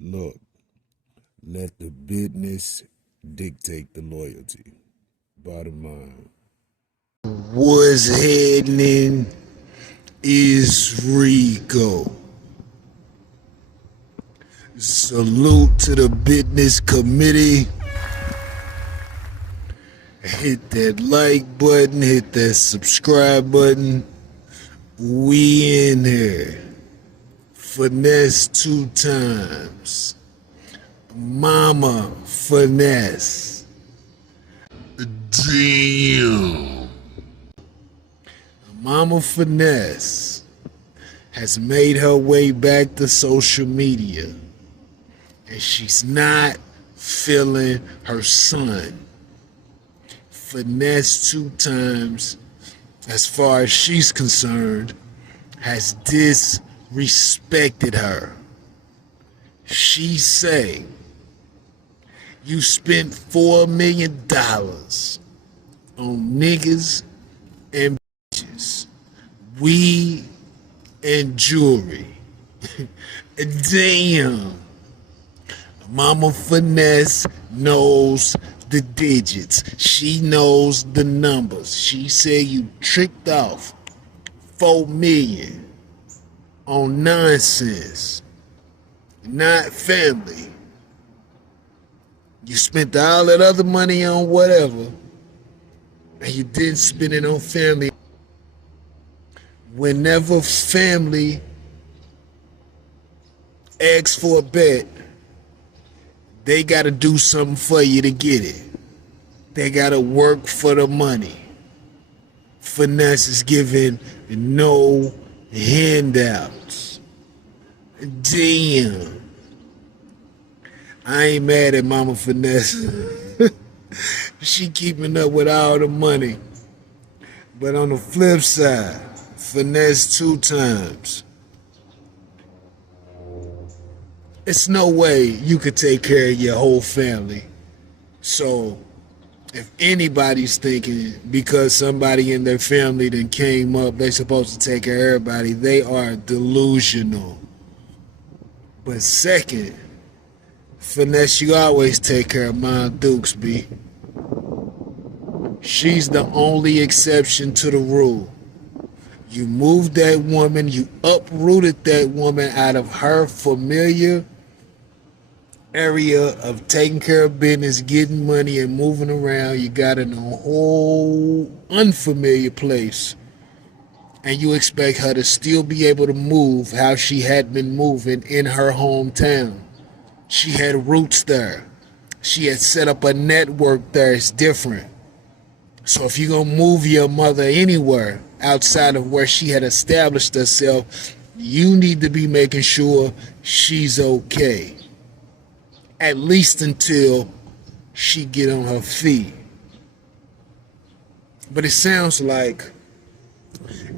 Look, let the business dictate the loyalty. Bottom line. What's happening is Rico. Salute to the business committee. Hit that like button, hit that subscribe button. We in here. Fynesse 2 times. Mama Fynesse. Damn. Mama Fynesse has made her way back to social media, and she's not feeling her son. Fynesse 2 times, as far as she's concerned, has disrespected her. She say, you spent $4 million on niggas and bitches, weed and jewelry. Damn. Mama Fynesse knows the digits. She knows the numbers. She said you tricked off $4 million on nonsense, not family. You spent all that other money on whatever, and you didn't spend it on family. Whenever family asks for a bet, they gotta do something for you to get it. They gotta work for the money. Fynesse is giving no handouts. Damn. I ain't mad at Mama Fynesse. She keeping up with all the money. But on the flip side, Fynesse 2 times. It's no way you could take care of your whole family. So if anybody's thinking because somebody in their family then came up, they're supposed to take care of everybody, they are delusional. But second, Fynesse, you always take care of Mom Dukes, B. She's the only exception to the rule. You moved that woman, you uprooted that woman out of her familiar area of taking care of business, getting money, and moving around. You got in a whole unfamiliar place, and you expect her to still be able to move how she had been moving in her hometown. She had roots there. She had set up a network there. It's different. So if you're going to move your mother anywhere outside of where she had established herself, you need to be making sure she's okay. At least until she get on her feet. But it sounds like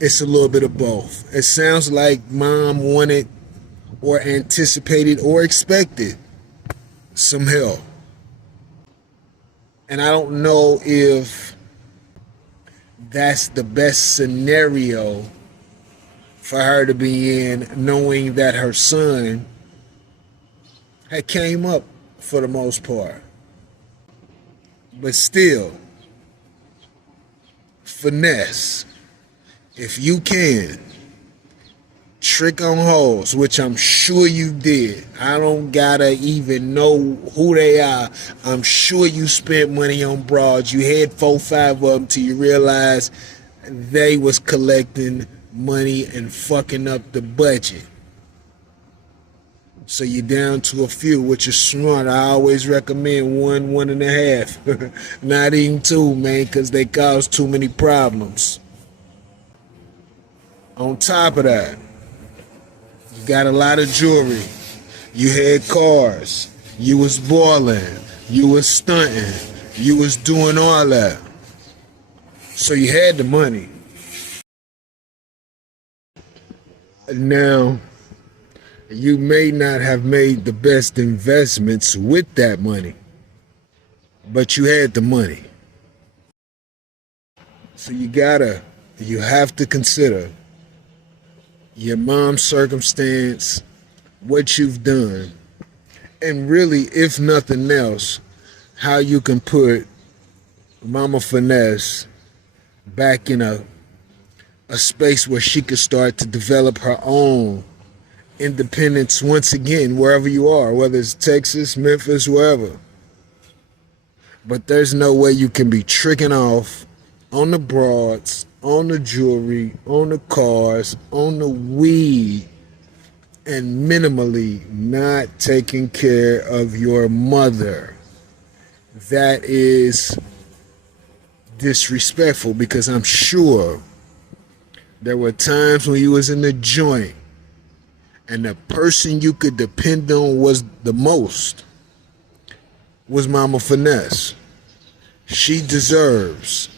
it's a little bit of both. It sounds like Mom wanted or anticipated or expected some help. And I don't know if that's the best scenario for her to be in, knowing that her son had came up for the most part. But still, Fynesse, if you can, trick on hoes, which I'm sure you did. I don't gotta even know who they are. I'm sure you spent money on broads. You had 4, 5 of them till you realized they was collecting money and fucking up the budget. So you're down to a few, which is smart. I always recommend 1, 1.5. Not even 2, man, because they cause too many problems. On top of that, you got a lot of jewelry. You had cars. You was balling. You was stunting. You was doing all that. So you had the money. Now, you may not have made the best investments with that money, but you had the money. So you have to consider your mom's circumstance, what you've done, And really, if nothing else, how you can put Mama Fynesse back in a space where she could start to develop her own independence once again, wherever you are, whether it's Texas, Memphis, wherever. But there's no way you can be tricking off on the broads, on the jewelry, on the cars, on the weed, and minimally not taking care of your mother. That is disrespectful, because I'm sure there were times when you was in the joint and the person you could depend on was the most was Mama Fynesse. She deserves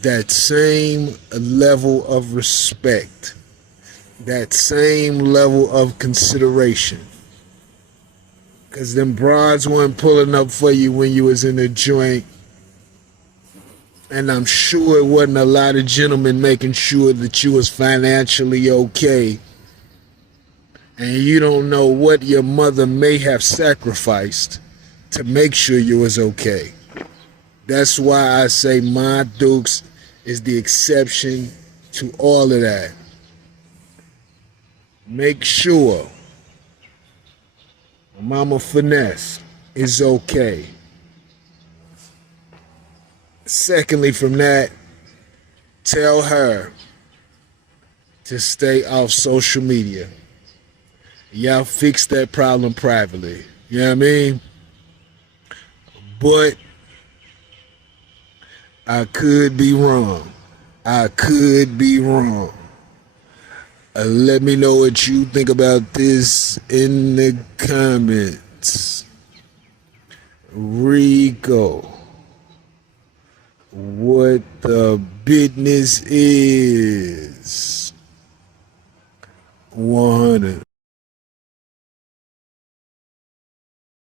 that same level of respect, that same level of consideration. Because them broads weren't pulling up for you when you was in the joint. And I'm sure it wasn't a lot of gentlemen making sure that you was financially okay. And you don't know what your mother may have sacrificed to make sure you was okay. That's why I say Ma Dukes is the exception to all of that. Make sure Mama Fynesse is okay. Secondly, from that, tell her to stay off social media. Y'all fix that problem privately. You know what I mean? But I could be wrong. I could be wrong. Let me know what you think about this in the comments. Rico, what the business is? 100.